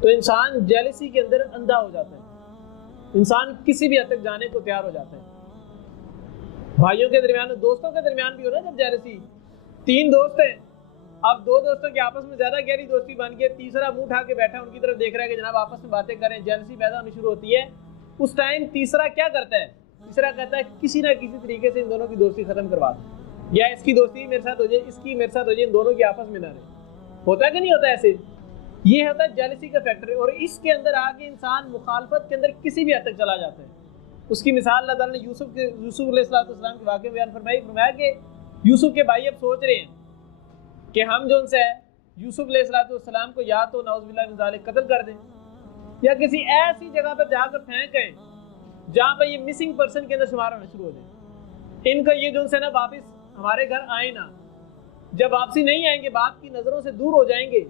تو انسان جیلسی کے اندر اندھا ہو جاتا ہے، انسان کسی بھی حد تک جانے کو تیار ہو جاتا ہے۔ بھائیوں کے درمیان، دوستوں کے درمیان بھی ہو نا جب جیلسی، 3 دوست ہیں، اب 2 دوستوں کے آپس میں زیادہ گہری دوستی بن گئی، تیسرا منہ اٹھا کے بیٹھا ان کی طرف دیکھ رہا ہے کہ جناب آپس میں باتیں کریں، جیلسی پیدا ہونی شروع ہوتی ہے۔ اس ٹائم تیسرا کیا کرتا ہے؟ تیسرا کہتا ہے کسی نہ کسی طریقے سے ان دونوں کی دوستی ختم کروا دو، یا اس کی دوستی میرے ساتھ ہو جائے، اس کی میرے ساتھ ہو جائے، ان دونوں کی آپس میں نہ رہے۔ ہوتا ہے کہ نہیں ہوتا ایسے؟ یہ ہوتا ہے جیلسی کا فیکٹر، اور اس کے اندر آ کے انسان مخالفت کے اندر کسی بھی حد تک چلا جاتا ہے۔ اس کی مثال اللہ تعالیٰ نے یوسف علیہ السلام کے واقعے بیان فرمایا کہ یوسف کے بھائی اب سوچ رہے ہیں کہ ہم جو ان سے ہے یوسف علیہ السلام کو یا تو نعوذ باللہ من ذالک قتل کر دیں، یا کسی ایسی جگہ پر جا کر پھینکیں جہاں پہ یہ مسنگ پرسن کے اندر شمار ہونا شروع ہو جائے۔ ان کا یہ جو ان سے نا واپس ہمارے گھر آئے نا، جب واپسی نہیں آئیں گے، باپ کی نظروں سے دور ہو جائیں گے،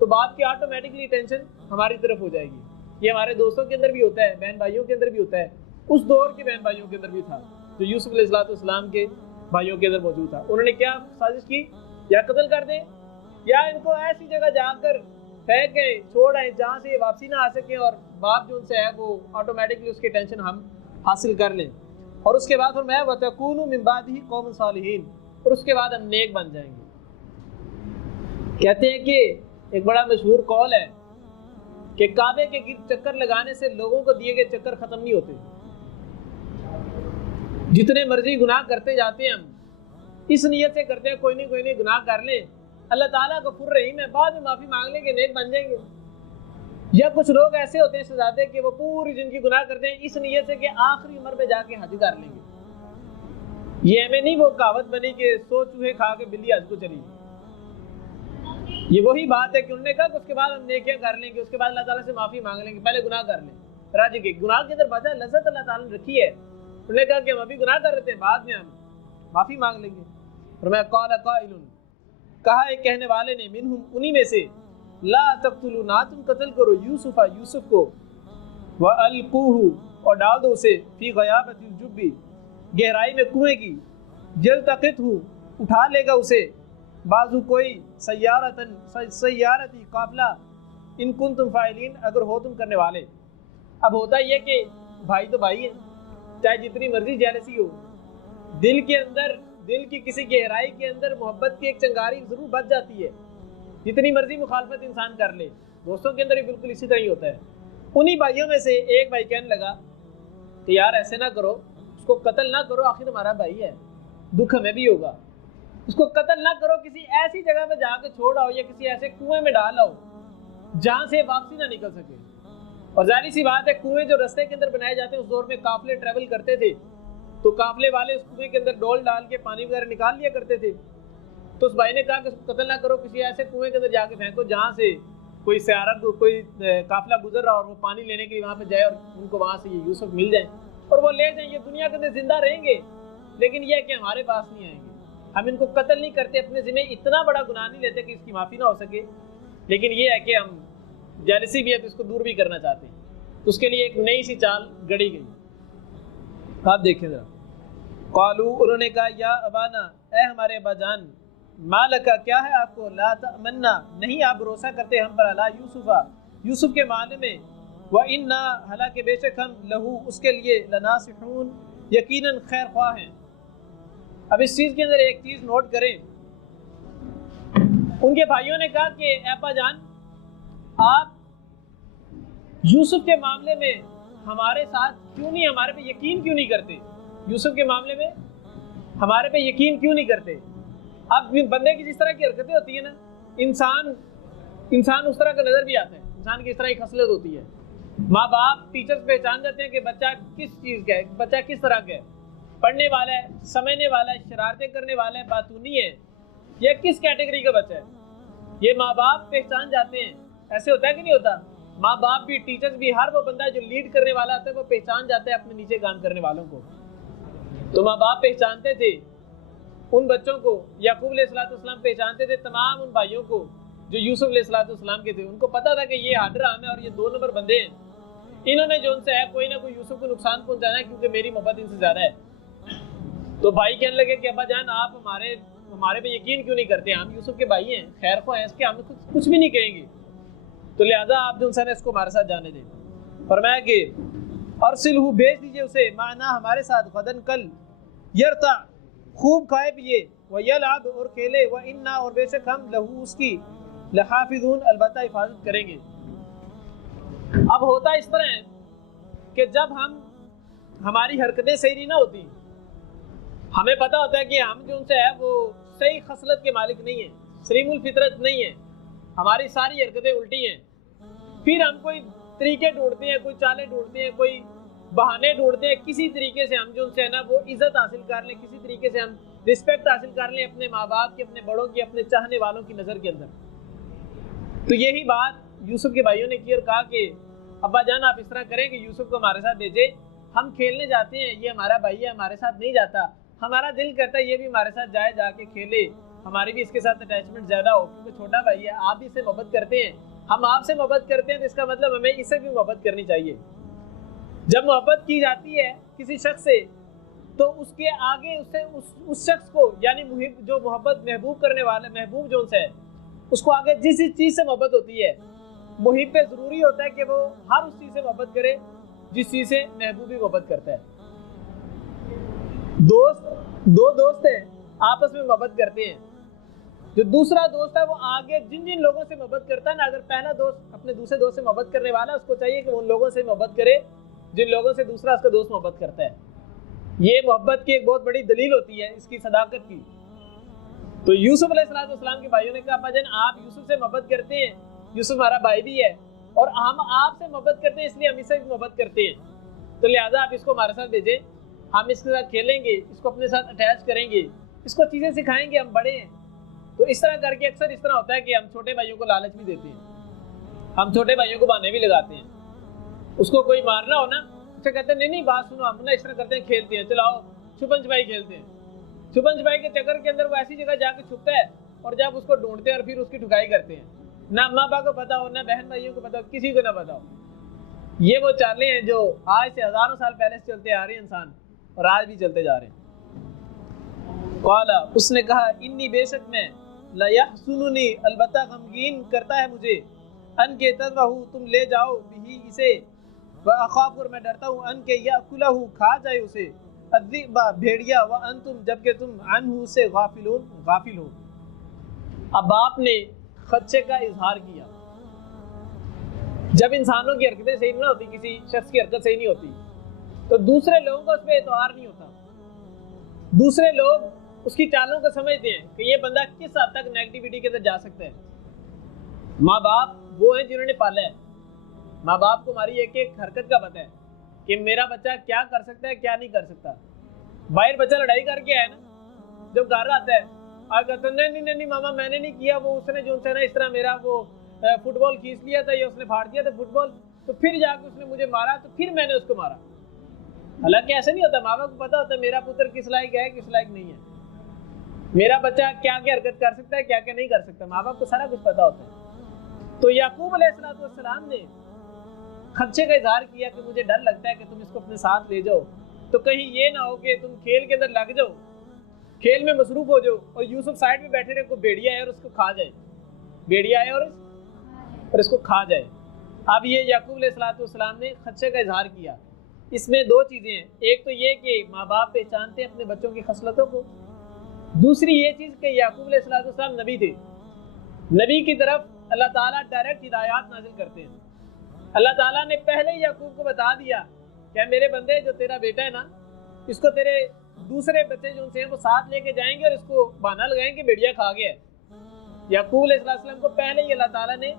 تو باپ کی آٹومیٹکلی ٹینشن ہماری طرف ہو جائے گی۔ یہ ہمارے دوستوں کے اندر بھی ہوتا ہے، بہن بھائیوں کے اندر بھی ہوتا ہے، اس دور کے بہن بھائیوں کے اندر بھی تھا جو یوسف علیہ السلام کے بھائیوں کے اندر موجود تھا۔ انہوں نے کیا سازش کی؟ یا قتل کر دیں، یا ان کو ایسی جگہ جا کر پھینکیں، چھوڑ آئیں جہاں سے یہ واپسی نہ آ سکیں، اور باپ جو ان سے ہے وہ آٹومیٹکلی اس کی ٹینشن ہم حاصل کر لیں۔ اور اس کے بعد فرمایا وَتَكُونُوا مِن بَعْدِهِ قَوْمًا صَالِحِينَ، اور اس کے بعد ہم نیک بن جائیں گے۔ کہتے ہیں کہ ایک بڑا مشہور قول ہے کہ کعبے کے گرد چکر لگانے سے لوگوں کو دیے گئے چکر ختم نہیں ہوتے۔ جتنے مرضی گناہ کرتے جاتے ہیں ہم اس نیت سے کرتے ہیں کوئی نہیں گناہ کر لیں، اللہ تعالیٰ غفور رحیم ہے، بعد میں معافی مانگ لیں گے، نیک بن جائیں گے۔ یا کچھ لوگ ایسے ہوتے ہیں شہزادے کہ وہ پوری زندگی گناہ کرتے ہیں اس نیت سے کہ آخری عمر میں جا کے حج کر لیں گے۔ یہ ہمیں نہیں وہ کہاوت بنی کہ 100 چوہے کھا کے بلی حج کو چلی، یہ وہی بات ہے کہ انہوں نے کہا کہ اس کے بعد ہم نیکیاں کر لیں گے، اس کے بعد اللہ تعالیٰ سے معافی مانگ لیں گے، پہلے گناہ کر لیں۔ راجی کے گناہ کے اندر وجہ لذت اللہ تعالیٰ نے رکھی ہے، انہوں نے کہا کہ ہم ابھی گناہ کر رہے ہیں، بعد میں ہم معافی مانگ لیں گے۔ فرمایا قال قائل، کہا ایک کہنے والے نے، منہم انہی میں سے، لا تقتلوا، نہ تم قتل کرو یوسف کو، وَأَلْقُوهُ، اور ڈال دو اسے، فی غیابۃ الجب، گہرائی میں کنویں کی، یلتقطہ، اٹھا لے گا اسے، بعضو کوئی، سیارتی قافلہ، ان کنتم فاعلین، اگر ہو تم کرنے والے۔ اب ہوتا یہ کہ بھائی تو بھائی ہیں، چاہے جتنی مرضی جیلسی ہو، دل کے اندر، دل کی کسی گہرائی کے اندر محبت کی ایک چنگاری ضرور بچ جاتی ہے، جتنی مرضی مخالفت انسان کر لے۔ دوستوں کے اندر بھی بالکل اسی طرح ہی ہوتا ہے۔ انہی بھائیوں میں سے ایک بھائی کہنے لگا کہ یار ایسے نہ کرو، اس کو قتل نہ کرو، آخر ہمارا بھائی ہے، دکھ ہمیں بھی ہوگا، اس کو قتل نہ کرو، کسی ایسی جگہ پہ جا کے چھوڑ آؤ، یا کسی ایسے کنویں میں ڈال آؤ جہاں سے واپسی نہ نکل سکے۔ اور ظاہری سی بات ہے، کنویں جو رستے کے اندر بنائے جاتے ہیں، اس دور میں قافلے ٹریول کرتے تھے، تو قافلے والے اس کنویں کے اندر ڈول ڈال کے پانی وغیرہ نکال لیا کرتے تھے۔ تو اس بھائی نے کہا کہ اس کو قتل نہ کرو، کسی ایسے کنویں کے اندر جا کے پھینکو جہاں سے کوئی سیارہ، کوئی قافلہ گزر رہا اور وہ پانی لینے کے لیے وہاں پہ جائے، اور ان کو وہاں سے یہ یوسف مل جائیں اور وہ لے جائیں۔ یہ دنیا کے اندر زندہ رہیں گے، لیکن یہ ہے کہ ہمارے پاس نہیں آئیں گے۔ ہم ان کو قتل نہیں کرتے، اپنے ذمہ اتنا بڑا گناہ نہیں لیتے کہ اس کی معافی نہ ہو سکے، لیکن یہ ہے کہ ہم جیلسی بھی ہے تو اس کو دور بھی کرنا چاہتے ہیں، تو اس کے لیے ایک نئی سی چال گڑی گئی۔ آپ دیکھیں ذرا، قالو، انہوں نے کہا، یا ابانا، اے ہمارے ابا جان، ما لکا، کیا ہے آپ کو، لا تأمنا، نہیں آپ بھروسہ کرتے ہم پر، علی یوسف کے معاملے میں، وَإِنَّا، حالانکہ بے شک ہم، لہو، اس کے لیے، لناصحون، یقیناً خیر خواہ ہیں۔ اب اس چیز کے اندر ایک چیز نوٹ کریں، ان کے بھائیوں نے کہا کہ اے ابا جان، آپ یوسف کے معاملے میں ہمارے ساتھ کیوں نہیں، ہمارے پہ یقین کیوں نہیں کرتے، یوسف کے معاملے میں ہمارے پہ یقین کیوں نہیں کرتے۔ اب بندے کی جس طرح کی حرکتیں ہوتی ہیں نا، انسان اس طرح کا نظر بھی آتا ہے، انسان کی اس طرح کی خصلت ہوتی ہے۔ ماں باپ، ٹیچرز پہچان جاتے ہیں کہ بچہ کس چیز کا ہے، بچہ کس طرح کا ہے، پڑھنے والا ہے، سمجھنے والا ہے، شرارتیں کرنے والا ہے، باتونی ہے، یہ کس کیٹیگری کا بچہ ہے، یہ ماں باپ پہچان جاتے ہیں۔ ایسے ہوتا ہے کہ نہیں ہوتا؟ ماں باپ بھی، ٹیچرز بھی، ہر وہ بندہ جو لیڈ کرنے والا ہوتا ہے وہ پہچان جاتا ہے اپنے نیچے کام کرنے والوں کو۔ تو ماں باپ پہچانتے تھے ان بچوں کو، یعقوب علیہ السلام پہچانتے تھے تمام ان بھائیوں کو جو یوسف علیہ السلام کے تھے، ان کو پتا تھا کہ یہ حاضر ہم ہے اور یہ 2 نمبر بندے ہیں، انہوں نے جو ان سے ہے کوئی نہ کوئی یوسف کو نقصان پہنچانا ہے، کیونکہ میری محبت ان سے زیادہ ہے۔ تو بھائی کہنے لگے کہ ابا جان، آپ ہمارے پہ یقین کیوں نہیں کرتے، ہم یوسف کے بھائی ہیں، خیر خواہ ہیں، اس کے ہم کچھ بھی نہیں کہیں گے۔ تو لہذا آپ جو ہے نا اس کو ہمارے ساتھ جانے دیں. فرمایا کہ ارسلہ بھیج دیجئے اسے معنا ہمارے ساتھ غدن کل یرتع خوب کھائے پیے ویلعب اور کھیلے وانا اور بے شک ہم لہو اس کی لحافظون البتہ حفاظت کریں گے. اب ہوتا اس طرح ہے کہ جب ہماری حرکتیں صحیح نہیں نہ ہوتی، ہمیں پتہ ہوتا ہے کہ ہم جو ان سے ہے وہ صحیح خصلت کے مالک نہیں ہیں، سلیم الفطرت نہیں ہیں، ہماری ساری حرکتیں الٹی ہیں، پھر ہم کوئی طریقے ڈھونڈتے ہیں، کوئی چالیں ڈھونڈتے ہیں، کوئی بہانے ڈھونڈتے ہیں، کسی طریقے سے ہم جو ان سے ہے نا وہ عزت حاصل کر لیں، کسی طریقے سے ہم رسپیکٹ حاصل کر لیں اپنے ماں باپ کی، اپنے بڑوں کی، اپنے چاہنے والوں کی نظر کے اندر. تو یہی بات یوسف کے بھائیوں نے کی اور کہا کہ ابا جان آپ اس طرح کریں کہ یوسف کو ہمارے ساتھ بھیجے، ہم کھیلنے جاتے ہیں، یہ ہمارا بھائی ہے ہمارے ساتھ نہیں جاتا، ہمارا دل کرتا ہے یہ بھی ہمارے ساتھ جائے، جا کے کھیلے، ہماری بھی اس کے ساتھ اٹیچمنٹ زیادہ ہو، کیونکہ چھوٹا بھائی ہے، آپ بھی اس سے محبت کرتے ہیں، ہم آپ سے محبت کرتے ہیں، تو اس کا مطلب ہمیں اس سے بھی محبت کرنی چاہیے. جب محبت کی جاتی ہے کسی شخص سے تو اس کے آگے اس شخص کو یعنی جو محبت محبوب کرنے والا محبوب جو سے ہے اس کو آگے جس چیز سے محبت ہوتی ہے، محب پہ ضروری ہوتا ہے کہ وہ ہر اس چیز سے محبت کرے جس چیز سے محبوب بھی محبت کرتا ہے. دو دوست ہیں آپس میں محبت کرتے ہیں، جو دوسرا دوست ہے وہ آگے جن لوگوں سے محبت کرتا ہے نا، اگر پہلا دوست اپنے دوسرے دوست سے محبت کرنے والا ہے، اس کو چاہیے کہ ان لوگوں سے محبت کرے جن لوگوں سے دوسرا اس کا دوست محبت کرتا ہے. یہ محبت کی ایک بہت بڑی دلیل ہوتی ہے اس کی صداقت کی. تو یوسف علیہ السلام کے بھائیوں نے کہا ابا جان آپ یوسف سے محبت کرتے ہیں، یوسف ہمارا بھائی بھی ہے اور ہم آپ سے محبت کرتے ہیں، اس لیے ہم اس سے بھی محبت کرتے ہیں، تو لہٰذا آپ اس کو ہمارے ساتھ بھیجیں، ہم اس کے ساتھ کھیلیں گے، اس کو اپنے ساتھ اٹیچ کریں گے، اس کو چیزیں سکھائیں گے، ہم بڑے ہیں. تو اس طرح کر کے اکثر اس طرح ہوتا ہے کہ ہم چھوٹے بھائیوں کو لالچ بھی دیتے ہیں، ہم چھوٹے بھائیوں کو بہانے بھی لگاتے ہیں. اس کو کوئی مارنا ہو نا اسے کہتے ہیں نہیں بات سنو، ہم نا اس طرح کرتے ہیں، کھیلتے ہیں، چلاؤ چھپن چھپائی کھیلتے ہیں. چھپن چھپائی کے چکر کے اندر وہ ایسی جگہ جا کے چھپتا ہے اور جب اس کو ڈھونڈتے ہیں اور پھر اس کی ٹھکائی کرتے ہیں، نہ ماں باپ کو پتا ہو، نہ بہن بھائیوں کو پتا ہو، کسی کو نہ پتا ہو. یہ وہ چالیں ہیں جو آج سے ہزاروں سال پہلے سے چلتے آ رہے ہیں انسان، اور آج بھی چلتے جا رہے ہیں. قالا اس نے کہا انی بے شک میں لا یحزننی البتہ غمگین کرتا ہے مجھے، ان کے تذبحوا تم لے جاؤ بھی اسے، واخاف اور میں ڈرتا ہوں ان کے یاکلہ کھا جائے اسے الذئب بھیڑیا، وانتم جبکہ تم عنہ سے غافل ہو. اب باپ نے خدشے کا اظہار کیا. جب انسانوں کی حرکتیں صحیح نہ ہوتی، کسی شخص کی حرکت صحیح نہیں ہوتی تو دوسرے لوگوں کو اس پہ اعتبار نہیں ہوتا. دوسرے لوگ اس کی چالوں کو سمجھتے ہیں کہ یہ بندہ کس حد تک نیگیٹیوٹی کے اندر جا سکتا ہے. ماں باپ وہ ہیں جنہوں نے پالا ہے، ماں باپ کو ہماری ایک ایک حرکت کا پتہ ہے کہ میرا بچہ کیا کر سکتا ہے کیا نہیں کر سکتا. باہر بچہ لڑائی کر کے آئے نا، جب گھر آتا ہے کہتا ہے نہیں ماما میں نے نہیں کیا، وہ اس نے جو نا اس طرح میرا وہ فٹ بال کھینچ لیا تھا یا اس نے پھاڑ دیا تھا فٹ بال، تو پھر جا کے اس نے مجھے مارا تو پھر میں نے اس کو مارا. حالانکہ ایسا نہیں ہوتا، ماں باپ کو پتا ہوتا ہے میرا پتر کس لائق ہے کس لائق نہیں ہے، میرا بچہ کیا کیا حرکت کر سکتا ہے کیا کیا نہیں کر سکتا، ماں باپ کو سارا کچھ پتا ہوتا ہے. تو یعقوب علیہ السلام نے خدشے کا اظہار کیا کہ مجھے ڈر لگتا ہے کہ تم اس کو اپنے ساتھ لے جاؤ تو کہیں یہ نہ ہو کہ تم کھیل کے اندر لگ جاؤ، کھیل میں مصروف ہو جاؤ اور یوسف سائڈ میں بیٹھے رہے، کوئی بھیڑیا ہے اور اس کو کھا جائے، بھیڑیا ہے اور اس کو کھا جائے. اب یہ یعقوب علیہ السلام نے خدشے کا اظہار کیا. اس میں دو چیزیں ہیں، ایک تو یہ کہ ماں باپ پہچانتے ہیں اپنے بچوں کی خصلتوں کو، دوسری یہ چیز کہ یعقوب علیہ السلام نبی تھے، نبی کی طرف اللہ تعالیٰ ڈائریکٹ ہدایات نازل کرتے ہیں. اللہ تعالیٰ نے پہلے ہی یعقوب کو بتا دیا کہ میرے بندے جو تیرا بیٹا ہے نا، اس کو تیرے دوسرے بچے جو ان سے ہیں وہ ساتھ لے کے جائیں گے اور اس کو بہانا لگائیں گے بھیڑیا کھا گیا ہے. یعقوب علیہ السلام کو پہلے ہی اللہ تعالیٰ نے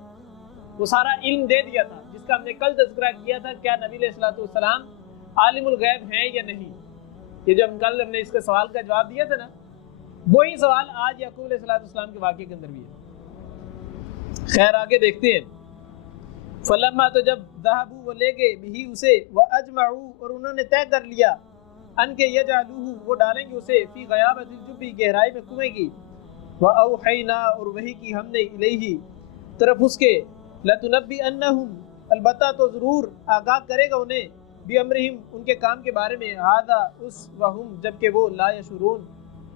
وہ سارا علم دے دیا تھا، جس کا ہم نے کل تذکرہ کیا تھا کیا نبی علیہ السلام عالم الغیب ہیں یا نہیں. یہ جو کل ہم نے اس کے سوال کا جواب دیا تھا نا، وہی سوال آج یعقوب علیہ السلام کے واقعے کے اندر بھی ہے. خیر آگے دیکھتے ہیں. فلما تو جب ذهبوا وہ لے گئے بھی اسے، واجمعوا اور انہوں نے طے کر لیا، ان کے یجعلوه وہ ڈالیں گے اسے فی غیابۃ الجب گہرائی میں کنویں کی، واوحینا اور وحی کی ہم نے الیہ طرف اس کے، لتنبئنہم البتہ تو ضرور آگاہ کرے گا انہیں، بامرہم ان کے کام کے بارے میں، ھذا اس، وہم جبکہ وہ لا یشعرون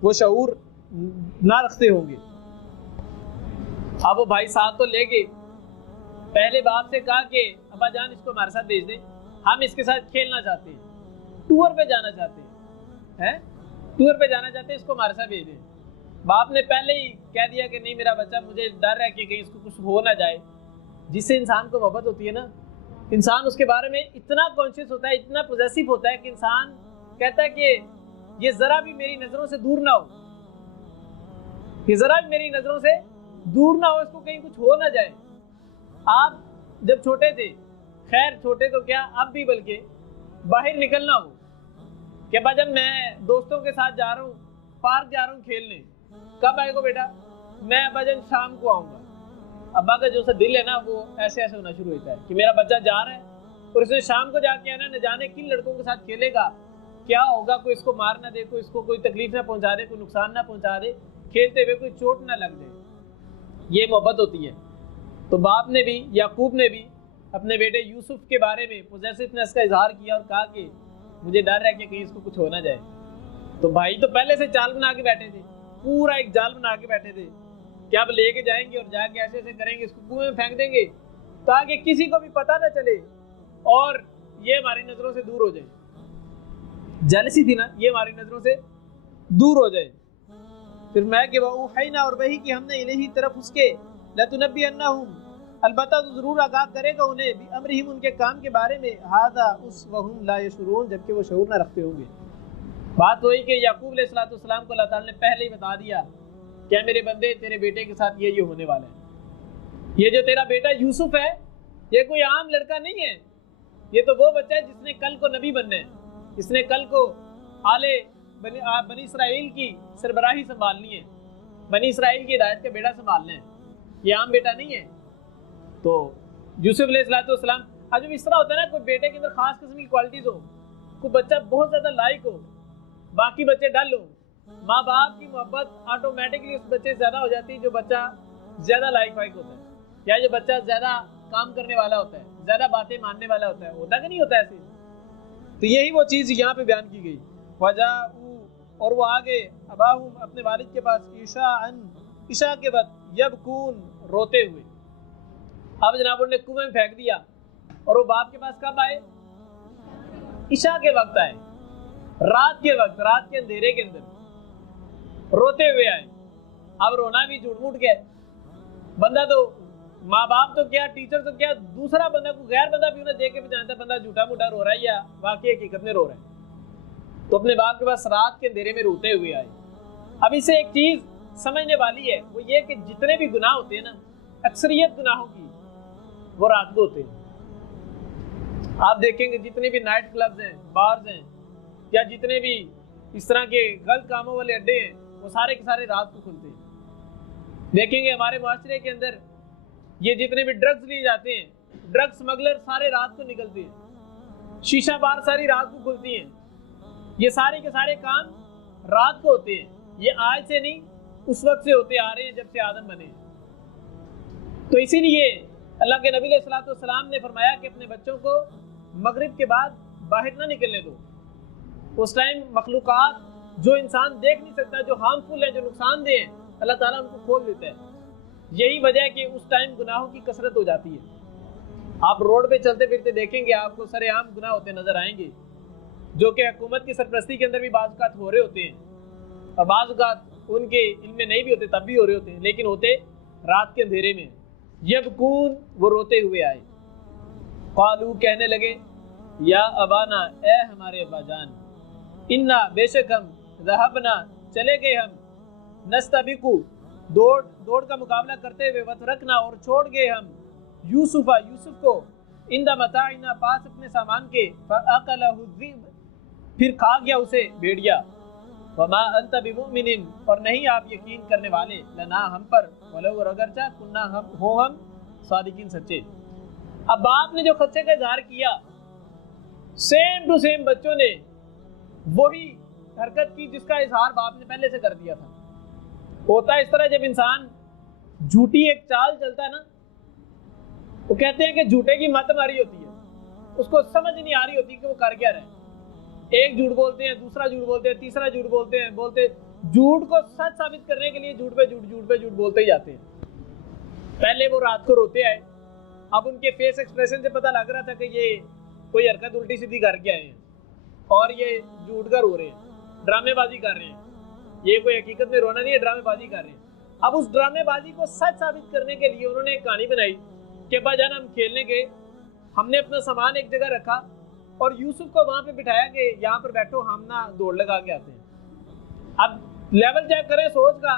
وہ شعور نہ رکھتے ہوں گے. اب وہ بھائی ساتھ تو لے گئے پہلے باپ سے کہا کہ ابا جان اس کو ہمارے ساتھ بھیج دیں، ہم اس کے ساتھ کھیلنا چاہتے ہیں، ٹور پہ جانا چاہتے ہیں، ٹور پہ جانا چاہتے ہیں، اس کو ہمارے ساتھ بھیج دیں۔ باپ نے پہلے ہی کہہ دیا کہ نہیں میرا بچہ، مجھے ڈر ہے کہ کہیں اس کو کچھ ہو نہ جائے۔ جس سے انسان کو محبت ہوتی ہے نا، انسان اس کے بارے میں اتنا کانشیس ہوتا ہے، اتنا پوزیسو ہوتا ہے کہ انسان کہتا ہے کہ یہ ذرا بھی میری نظروں سے دور نہ ہو، یہ ذرا بھی میری نظروں سے دور نہ ہو، اس کو کہیں کچھ ہو نہ جائے۔ آپ جب چھوٹے تھے، خیر چھوٹے تو کیا اب بھی، بلکہ باہر نکلنا ہو کہ بھجن میں دوستوں کے ساتھ جا رہا ہوں، پارک جا رہا ہوں کھیلنے، کب آئے گا بیٹا؟ میں بھجن شام کو آؤں گا۔ ابا کا جو سا دل ہے نا وہ ایسے ایسے ہونا شروع ہوتا ہے کہ میرا بچہ جا رہا ہے اور اس نے شام کو جا کے آنا، نہ جانے کن لڑکوں کے ساتھ کھیلے گا، کیا ہوگا، کوئی اس کو مار نہ دے، کوئی اس کو کوئی تکلیف نہ پہنچا دے، کوئی نقصان نہ پہنچا دے، کھیلتے ہوئے کوئی چوٹ نہ لگ جائے۔ یہ محبت ہوتی ہے۔ تو باپ نے بھی، یعقوب نے بھی اپنے بیٹے یوسف کے بارے میں پوزیسونیس کا اظہار کیا اور کہا کہ مجھے ڈر ہے کہ کہیں اس کو کچھ ہو نہ جائے۔ تو بھائی تو پہلے سے چال بنا کے بیٹھے تھے، پورا ایک جال بنا کے بیٹھے تھے کہ اب لے کے جائیں گے اور جا کے ایسے ایسے کریں گے، اس کو کنویں میں پھینک دیں گے تاکہ کسی کو بھی پتہ نہ چلے اور یہ ہماری نظروں سے دور ہو جائے۔ جیلسی تھی نا، یہ ہماری نظروں سے دور ہو جائے۔ پھر میں کہ وَأُوحَيْنَا، اور وہی کہ ہم نے الہی طرف اس کے، لَتُنَبِّئَنَّهُمْ، البتہ تو ضرور آگاہ کرے گا انہیں، بِأَمْرِهِمْ، ان کے کام کے بارے میں، هَذَا اس، وَهُمْ لَا يَشْعُرُونَ، جبکہ وہ شعور نہ رکھتے ہوں گے۔ بات وہی کہ یعقوب علیہ السلام کو اللہ تعالیٰ نے پہلے ہی بتا دیا کہ میرے بندے تیرے بیٹے کے ساتھ یہ ہونے والا ہے، یہ جو تیرا بیٹا یوسف ہے یہ کوئی عام لڑکا نہیں ہے، یہ تو وہ بچہ ہے جس نے کل کو نبی بننا ہے، جس نے کل کو آل بنی اسرائیل کی سربراہی سنبھالنی ہے، بنی اسرائیل کی ہدایت کا بیڑا سنبھالنا ہے، یہ عام بیٹا نہیں ہے۔ تو یوسف علیہ السلام، آج جب اس طرح ہوتا ہے نا، کوئی بیٹے کے اندر خاص قسم کی کوالٹیز ہو، کوئی بچہ بہت زیادہ لائق ہو، باقی بچے ڈل ہوں، ماں باپ کی محبت آٹومیٹکلی اس بچے سے زیادہ ہو جاتی ہے جو بچہ زیادہ لائق فائق ہوتا ہے، یا جو بچہ زیادہ کام کرنے والا ہوتا ہے، زیادہ باتیں ماننے والا ہوتا ہے، ہوتا کہ نہیں ہوتا ایسے؟ تو یہی وہ چیز یہاں پہ بیان کی گئی۔ وَجَاءُوا، اور وہ آگے، اباہم، اپنے والد کے پاس، عشاء کے وقت، یبکون، روتے ہوئے۔ اب جناب انہوں نے کنویں میں پھینک دیا اور وہ باپ کے پاس کب آئے؟ عشاء کے وقت آئے، رات کے وقت، رات کے اندھیرے کے اندر روتے ہوئے آئے۔ اب رونا بھی جھوٹ موٹ گیا، بندہ تو، ماں باپ تو کیا، ٹیچر تو کیا، دوسرا بندہ کو غیر بندہ بھی انہیں دیکھ کے بھی جانتا ہے بندہ جھوٹا موٹا رو رہا ہے یا واقعی حقیقت میں رو رہا ہے۔ تو اپنے باپ کے پاس رات کے اندھیرے میں روتے ہوئے آئے۔ اب اسے ایک چیز سمجھنے والی ہے، وہ یہ کہ جتنے بھی گناہ ہوتے ہیں نا، اکثریت گناہوں کی وہ رات کو ہوتے ہیں۔ آپ دیکھیں گے جتنے بھی نائٹ کلبز ہیں، بارز ہیں، یا جتنے بھی اس طرح کے غلط کاموں والے اڈے ہیں، وہ سارے کے سارے رات کو کھلتے ہیں۔ دیکھیں گے ہمارے معاشرے کے اندر یہ جتنے بھی ڈرگز لیے جاتے ہیں، ڈرگ سمگلر سارے رات کو نکلتے ہیں، شیشہ بار ساری رات کو کھلتی ہیں، یہ سارے کے سارے کام رات کو ہوتے ہیں۔ یہ آج سے نہیں، اس وقت سے ہوتے آ رہے ہیں جب سے آدم بنے۔ تو اسی لیے اللہ کے نبی علیہ السلام نے فرمایا کہ اپنے بچوں کو مغرب کے بعد باہر نہ نکلنے دو۔ اس ٹائم مخلوقات جو انسان دیکھ نہیں سکتا، جو ہارمفل ہیں، جو نقصان دہ ہیں، اللہ تعالیٰ ان کو کھول دیتا ہے۔ یہی وجہ ہے کہ اس ٹائم گناہوں کی کثرت ہو جاتی ہے۔ آپ روڈ پہ چلتے پھرتے دیکھیں گے، آپ کو سر عام گناہ ہوتے نظر آئیں گے، جو کہ حکومت کی سرپرستی کے اندر بھی بعض اوقات ہو رہے ہوتے ہیں، اور بعض اوقات ان کے علم میں نہیں بھی ہوتے تب بھی ہو رہے ہوتے ہیں، لیکن ہوتے رات کے اندھیرے میں۔ یبکون، وہ روتے ہوئے آئے۔ قالو، کہنے لگے، یا ابانا، اے ہمارے ابا جان، انا، بے شک ہم، ذہبنا، چلے گئے ہم، نستبقو، دوڑ کا مقابلہ کرتے ہوئے، وترکنا، اور چھوڑ گئے ہم، یوسف کو، عند متاعنا، پاس اپنے سامان کے، فاکلہ الذئب، پھر کھا گیا اسے بھیڑیا، وما انت بمؤمن، اور نہیں آپ یقین کرنے والے، لنا، ہم پر، ولو، اور اگرچہ، کننا، ہم صادقین، سچے۔ اب باپ نے جو خدشے کا اظہار کیا، سیم ٹو سیم بچوں نے وہی حرکت کی جس کا اظہار باپ نے پہلے سے کر دیا تھا۔ ہوتا ہے اس طرح، جب انسان جھوٹی ایک چال چلتا ہے نا، وہ کہتے ہیں کہ جھوٹے کی مت ماری ہوتی ہے، اس کو سمجھ نہیں آ رہی ہوتی کہ وہ کر کیا رہے۔ ایک جھوٹ بولتے ہیں، دوسرا جھوٹ بولتے ہیں، تیسرا جھوٹ بولتے ہیں، جھوٹ کو سچ ثابت کرنے کے لیے جھوٹ پہ جھوٹ بولتے ہی جاتے ہیں۔ پہلے وہ رات کو روتے آئے، اب ان کے فیس ایکسپریشن سے پتہ لگ رہا تھا کہ یہ کوئی حرکت الٹی سیدھی کر کے آئے ہیں اور یہ جھوٹ کر رو رہے ہیں، ڈرامے بازی کر رہے ہیں، یہ کوئی حقیقت میں رونا نہیں ہے، ڈرامے بازی کر رہے ہیں۔ اب اس ڈرامے بازی کو سچ ثابت کرنے کے لیے انہوں نے ایک کہانی بنائی کہ ابا جان ہم کھیلنے گئے، ہم نے اپنا سامان ایک جگہ رکھا اور یوسف کو وہاں پہ بٹھایا کہ یہاں پر بیٹھو، ہم نا دوڑ لگا کے آتے ہیں۔ اب لیول چیک کریں سوچ کا،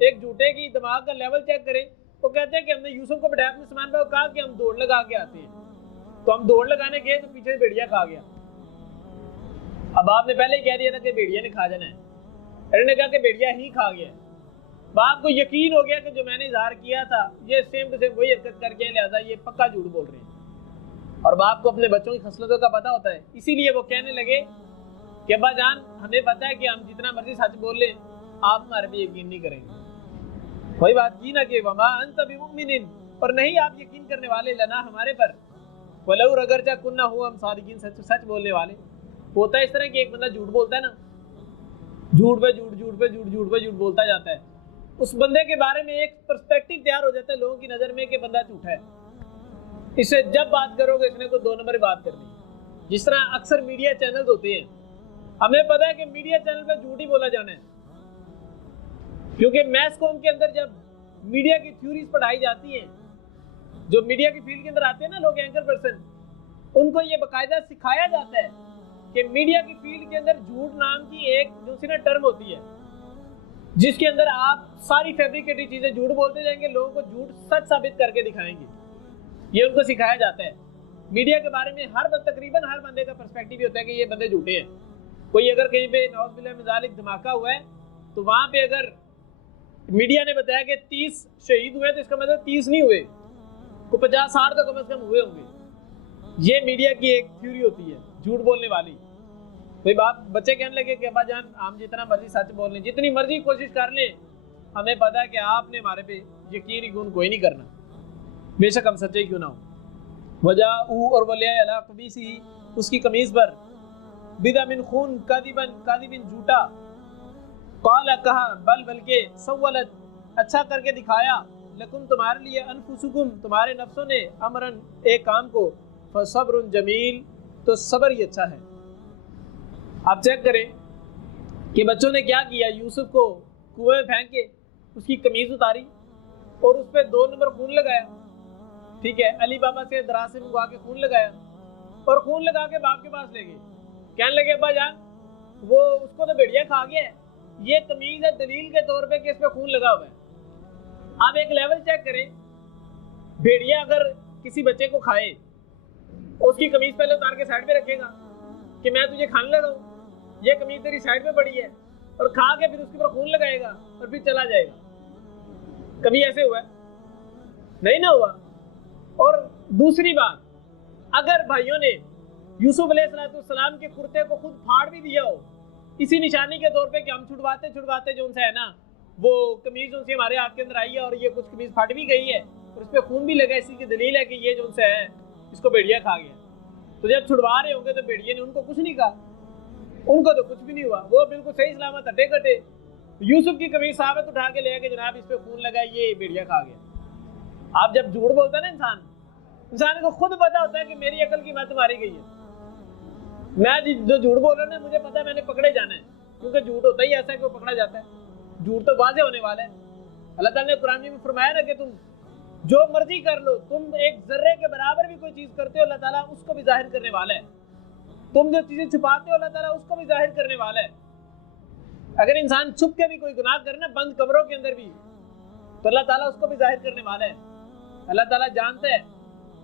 ایک جھوٹے کی دماغ کا لیول چیک کریں، وہ کہتے ہیں کہ ہم نے یوسف کو بٹھایا اپنے سامان پہ، کہا کہ ہم دوڑ لگا کے آتے ہیں۔ تو ہم دوڑ لگانے گئے تو پیچھے سے بھیڑیا کھا گیا۔ اب آپ نے پہلے ہی کہہ دیا تھا کہ بھیڑیا نے کھا جانا ہے، انہوں نے کہا کہ بھیڑیا ہی کھا گیا۔ باپ کو یقین ہو گیا کہ جو میں نے اظہار کیا تھا یہ سیم ٹو سیم وہی حرکت کر کے، لہٰذا یہ پکا جھوٹ بول رہے ہیں۔ اور باپ کو اپنے بچوں کی خصلتوں کا پتہ ہوتا ہے، اسی لیے وہ کہنے لگے کہ ابا جان ہمیں پتہ ہے کہ ہم جتنا مرضی سچ بول لیں آپ ہمارے پہ یقین نہیں کریں گے۔ وہی بات کی نا کہ وما انت بمؤمن، اور نہیں آپ یقین کرنے والے لنا ہمارے پر، ولو اگرچہ کنا ہوا ہم صادقین، سچ بولنے والے۔ ہوتا ہے اس طرح کہ ایک بندہ جھوٹ بولتا ہے نا، جھوٹ پہ جھوٹ، جھوٹ پہ جھوٹ، جھوٹ پہ جھوٹ بولتا جاتا ہے، اس بندے کے بارے میں ایک پرسپیکٹیو تیار ہو جاتا ہے لوگوں کی نظر میں کہ بندہ جھوٹا ہے، اس سے جب بات کرو گے اس نے کوئی 2 نمبر بات کرنی۔ جس طرح اکثر میڈیا چینلز ہوتے ہیں، ہمیں پتہ ہے کہ میڈیا چینل پہ جھوٹ ہی بولا جانا ہے، کیونکہ میس کوم کے اندر جب میڈیا کی تھیوریز پڑھائی جاتی ہیں، جو میڈیا کی فیلڈ کے اندر آتے ہیں نا لوگ، اینکر پرسن، ان کو یہ باقاعدہ سکھایا جاتا ہے کہ میڈیا کی فیلڈ کے اندر جھوٹ نام کی ایک دوسری نا ٹرم ہوتی ہے، جس کے اندر آپ ساری فیبریکیٹڈ چیزیں جھوٹ بولتے جائیں گے، لوگوں کو جھوٹ سچ ثابت کر کے دکھائیں گے، یہ ان کو سکھایا جاتا ہے۔ میڈیا کے بارے میں تقریباً ہر بندے کا پرسپیکٹیو بھی ہوتا ہے کہ یہ بندے جھوٹے ہیں۔ کوئی اگر کہیں پہ نعوذ باللہ من ذالک دھماکہ ہوا ہے تو وہاں پہ اگر میڈیا نے بتایا کہ 30 شہید ہوئے تو اس کا مطلب 30 نہیں ہوئے، کوئی 50-60 تو کم از کم ہوئے ہوں گے۔ یہ میڈیا کی ایک تھیوری ہوتی ہے جھوٹ بولنے والی۔ بھائی بچے کہنے لگے کہ ابا جان ہم جتنا مرضی سچ بول لیں، جتنی مرضی کوشش کر لیں، ہمیں پتا ہے کہ آپ نے ہمارے پہ یقین ہی کوئی نہیں کرنا، بے شک ہم سچے کیوں نہ ہوں۔ وجاءوا، اور وہ لے آئے علی قمیصہ، اس کی قمیص پر، بدع من خون، کاذب جھوٹا، قال کہا، بلکہ سولت اچھا کر کے دکھایا، لکم تمہارے لیے، انفسکم تمہارے نفسوں نے، امرن ایک کام کو، فصبر جمیل تو صبر ہی اچھا ہے۔ آپ چیک کریں کہ بچوں نے کیا کیا، یوسف کو کنویں میں پھینک کے اس کی قمیض اتاری اور اس پہ 2 نمبر خون لگایا، ٹھیک ہے، علی بابا سے دراز سے منگوا کے خون لگایا اور خون لگا کے باپ کے پاس لے گئے، کہنے لگے ابا جان وہ اس کو تو بھیڑیا کھا گیا ہے، یہ قمیض ہے دلیل کے طور پہ کہ اس پہ خون لگا ہوا ہے۔ آپ ایک لیول چیک کریں، بھیڑیا اگر کسی بچے کو کھائے اس کی قمیض پہلے اتار کے سائڈ پہ رکھے گا کہ میں تجھے کھانے لگا ہوں، یہ قمیض تیری سائڈ پہ پڑی ہے، اور کھا کے پھر اس کے اوپر خون لگائے گا اور پھر چلا جائے گا؟ کبھی ایسے ہوا ہے؟ نہیں نہ ہوا۔ اور دوسری بات، اگر بھائیوں نے یوسف علیہ السلام کے کرتے کو خود پھاڑ بھی دیا ہو اسی نشانی کے طور پہ کہ ہم چھڑواتے جو ان سے ہے نا وہ قمیض ان سے ہمارے ہاتھ کے اندر آئی ہے اور یہ کچھ قمیض پھٹ بھی گئی ہے اور اس پہ خون بھی لگا، اسی کی دلیل ہے کہ یہ جو ان سے ہے اس کو بھیڑیا کھا گیا، تو جب چھڑوا رہے ہوں گے تو بھیڑیا نے ان کو کچھ نہیں کہا، ان کو تو کچھ بھی نہیں ہوا، وہ بالکل صحیح سلامت ہٹے کٹے۔ یوسف کی قمیض ثابت اٹھا کے لے کہ جناب اس پہ خون لگا، یہ بھیڑیا کھا گیا۔ آپ جب جھوٹ بولتا ہے نا انسان کو خود پتا ہوتا ہے کہ میری عقل کی مت ماری گئی ہے، میں جو جھوٹ بول رہا ہوں نا مجھے پتا ہے میں نے پکڑے جانا ہے، کیونکہ جھوٹ ہوتا ہی ایسا ہے کہ وہ پکڑا جاتا ہے، جھوٹ تو واضح ہونے والا ہے۔ اللہ تعالیٰ نے قرآن میں فرمایا نا کہ تم جو مرضی کر لو، تم ایک ذرے کے برابر بھی کوئی چیز کرتے ہو اللہ تعالیٰ اس کو بھی ظاہر کرنے والا ہے، تم جو چیزیں چھپاتے ہو اللہ تعالیٰ اس کو بھی ظاہر کرنے والا ہے۔ اگر انسان چھپ کے بھی کوئی گناہ کرے نا بند کمروں کے اندر بھی تو اللہ تعالیٰ اس کو بھی ظاہر کرنے والا ہے۔ اللہ تعالیٰ جانتا ہے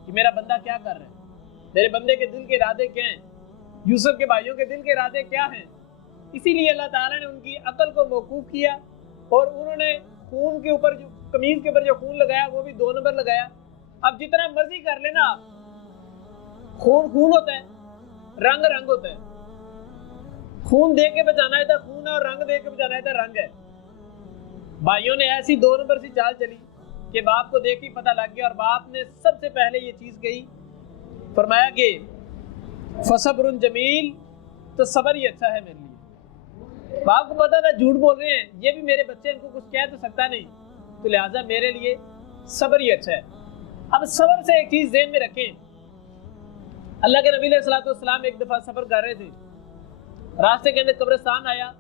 کہ میرا بندہ کیا کر رہا ہے، میرے بندے کے دل کے ارادے کیا ہیں، یوسف کے بھائیوں کے دل کے ارادے کیا ہیں، اسی لیے اللہ تعالیٰ نے ان کی عقل کو موقوف کیا اور انہوں نے خون کے اوپر جو قمیض کے اوپر جو خون لگایا وہ بھی 2 نمبر لگایا۔ اب جتنا مرضی کر لینا آپ، خون ہوتا ہے، رنگ ہوتا ہے، خون دے کے بچانا ہے تو خون ہے اور رنگ دے کے بچانا ہے تو رنگ ہے۔ بھائیوں نے ایسی 2 نمبر سی چال چلی کہ باپ کو دیکھ کے پتہ لگ گیا، اور باپ نے سب سے پہلے یہ چیز کہی، فرمایا کہ فصبر جمیل تو صبر ہی اچھا ہے میرے لیے۔ باپ کو پتا تھا جھوٹ بول رہے ہیں، یہ بھی میرے بچے ان کو کچھ کہہ تو سکتا نہیں، تو لہٰذا میرے لیے صبر ہی اچھا ہے۔ اب صبر سے ایک چیز ذہن میں رکھیں، اللہ کے نبی علیہ الصلوۃ والسلام ایک دفعہ سفر کر رہے تھے، راستے کے اندر قبرستان آیا،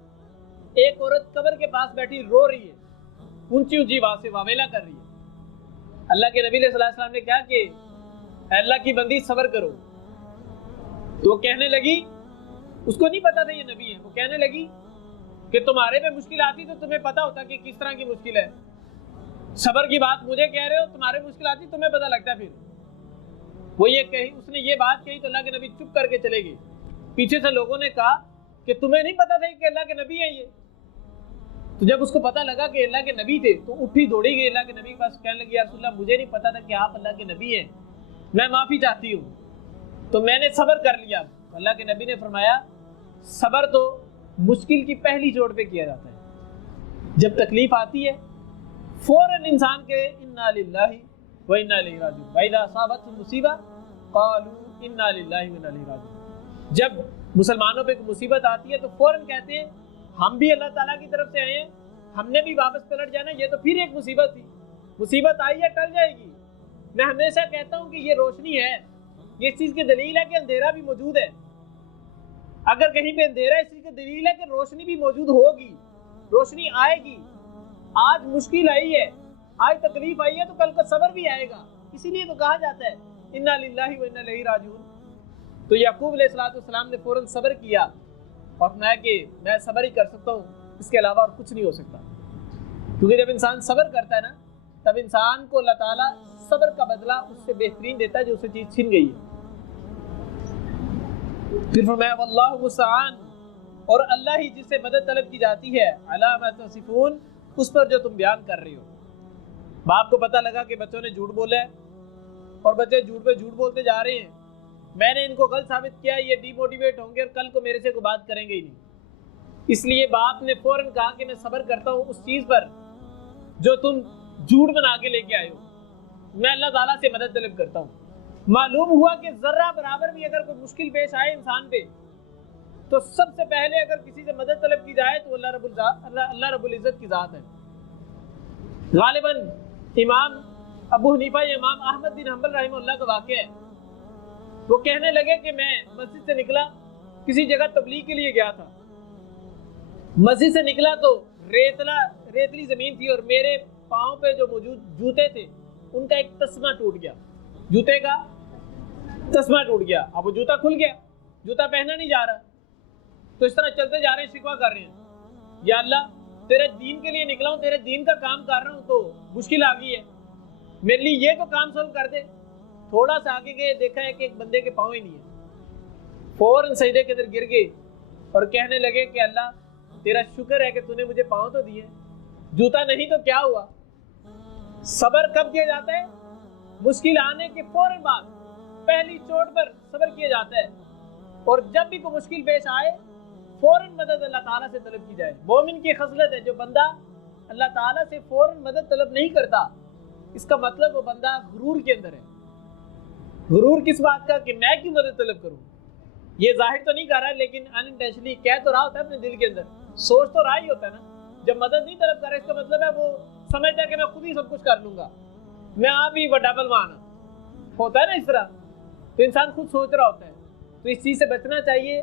ایک عورت قبر کے پاس بیٹھی رو رہی ہے، اونچی اونچی آواز سے واویلا کر رہی ہے۔ اللہ کے نبی علیہ الصلوۃ والسلام نے کہا کہ اے اللہ کی بندی صبر کرو، تو وہ کہنے لگی، اس کو نہیں پتا تھا یہ نبی ہے، وہ کہنے لگی کہ تمہارے پہ مشکل آتی تو تمہیں پتا ہوتا کہ کس طرح کی مشکل ہے، صبر کی بات مجھے کہہ رہے ہو، تمہارے مشکل آتی تمہیں پتا لگتا ہے۔ پھر وہ یہ کہی، اس نے یہ بات کہی تو اللہ کے نبی چپ کر کے چلے گئے۔ پیچھے سے لوگوں نے کہا کہ تمہیں نہیں پتا تھا کہ اللہ کے نبی ہیں یہ؟ تو جب اس کو پتا لگا کہ اللہ کے نبی تھے تو اٹھی دوڑی گئی اللہ کے نبی کے پاس، کہنے لگی یا رسول اللہ مجھے نہیں پتا تھا کہ آپ اللہ کے نبی ہیں، میں معافی چاہتی ہوں، تو میں نے صبر کر لیا۔ اللہ کے نبی نے فرمایا صبر تو مشکل کی پہلی چوٹ پہ کیا جاتا ہے، جب تکلیف آتی ہے فوراً انسان کے انا للہ و انا الیہ راجعون، وَإِذَا أَصَابَتْهُم مُّصِیبَةٌ قَالُوا انا للہ و انا الیہ راجعون۔ جب مسلمانوں پہ مصیبت آتی ہے تو فوراً کہتے ہیں ہم بھی اللہ تعالیٰ کی طرف سے آئے ہیں، ہم نے بھی واپس پلٹ جانا، یہ تو پھر ایک مصیبت تھی، مصیبت آئی ہے ٹل جائے گی۔ میں ہمیشہ کہتا ہوں کہ یہ روشنی ہے، یہ اس چیز کی دلیل ہے کہ اندھیرا بھی موجود ہے۔ اگر کہیں پہ اندھیرا ہے، اس چیز کی دلیل ہے کہ روشنی بھی موجود ہوگی، روشنی آئے گی۔ آج مشکل آئی ہے، آج تکلیف آئی ہے تو کل کو صبر بھی آئے گا، اسی لیے تو کہا جاتا ہے انا للہ و انا الیہ راجعون۔ تو یعقوب علیہ السلام نے فوراً صبر کیا اور فرمایا کہ میں صبر ہی کر سکتا ہوں، اس کے علاوہ اور کچھ نہیں ہو سکتا، کیونکہ جب انسان صبر کرتا ہے نا تب انسان کو اللہ تعالیٰ صبر کا بدلہ اس سے بہترین دیتا ہے جو اسے چیز چھن گئی ہے۔ پھر فرمایا واللہ المستعان، اور اللہ ہی جس سے مدد طلب کی جاتی ہے، علی ما تصفون، اس پر جو تم بیان کر رہی ہو۔ باپ کو پتہ لگا کہ بچوں نے جھوٹ بولا ہے اور بچے جھوٹ پہ جھوٹ بولتے جا رہے ہیں، میں نے ان کو غلط ثابت کیا، یہ ڈی موٹیویٹ ہوں گے اور کل کو میرے سے کوئی بات کریں گے ہی نہیں، اس لیے باپ نے فوراً کہا کہ میں صبر کرتا ہوں اس چیز پر جو تم جھوٹ بنا کے لے کے آئے ہو، میں اللہ تعالیٰ سے مدد طلب کرتا ہوں۔ معلوم ہوا کہ ذرہ برابر بھی اگر کوئی مشکل پیش آئے انسان پہ تو سب سے پہلے اگر کسی سے مدد طلب کی جائے تو اللہ رب العزت کی ذات ہے۔ غالباً امام ابو حنیفہ یا امام احمد بن حنبل رحمہ اللہ کا واقعہ ہے، وہ کہنے لگے کہ میں مسجد سے نکلا، کسی جگہ تبلیغ کے لیے گیا تھا، مسجد سے نکلا تو ریتلی زمین تھی اور میرے پاؤں پہ جو موجود جوتے تھے ان کا ایک تسمہ ٹوٹ گیا، جوتے کا تسمہ ٹوٹ گیا، اب وہ جوتا کھل گیا، جوتا پہنا نہیں جا رہا، تو اس طرح چلتے جا رہے ہیں، شکوہ کر رہے ہیں یا اللہ تیرے دین کے لیے نکلا ہوں، تیرے دین کا کام کر رہا ہوں تو مشکل آ گئی ہے، میرے لیے یہ تو کام سولو کر دے۔ تھوڑا سا آگے گئے، دیکھا ہے کہ ایک بندے کے پاؤں ہی نہیں ہے، فوراً سجدے کے اندر گر گئے اور کہنے لگے کہ اللہ تیرا شکر ہے کہ تو نے مجھے پاؤں تو دیے، جوتا نہیں تو کیا ہوا۔ صبر کب کیا جاتا ہے؟ مشکل آنے کے فوراً بعد، پہلی چوٹ پر صبر کیا جاتا ہے، اور جب بھی کوئی مشکل پیش آئے فوراً مدد اللہ تعالیٰ سے طلب کی جائے۔ مومن کی خصلت ہے، جو بندہ اللہ تعالیٰ سے فوراً مدد طلب نہیں کرتا اس کا مطلب وہ بندہ غرور کے اندر ہے۔ غرور کس بات کا کہ میں کیوں مدد طلب کروں، یہ ظاہر تو نہیں کر رہا ہے لیکن ان انٹینشنلی کہہ تو رہا ہوتا ہے اپنے دل کے اندر، سوچ تو رہا ہی ہوتا ہے نا۔ جب مدد نہیں طلب کر رہا اس کا مطلب ہے وہ سمجھتا ہے کہ میں خود ہی سب کچھ کر لوں گا، میں آپ ہی بڑا بلوان ہوتا ہے نا، اس طرح تو انسان خود سوچ رہا ہوتا ہے۔ تو اس چیز سے بچنا چاہیے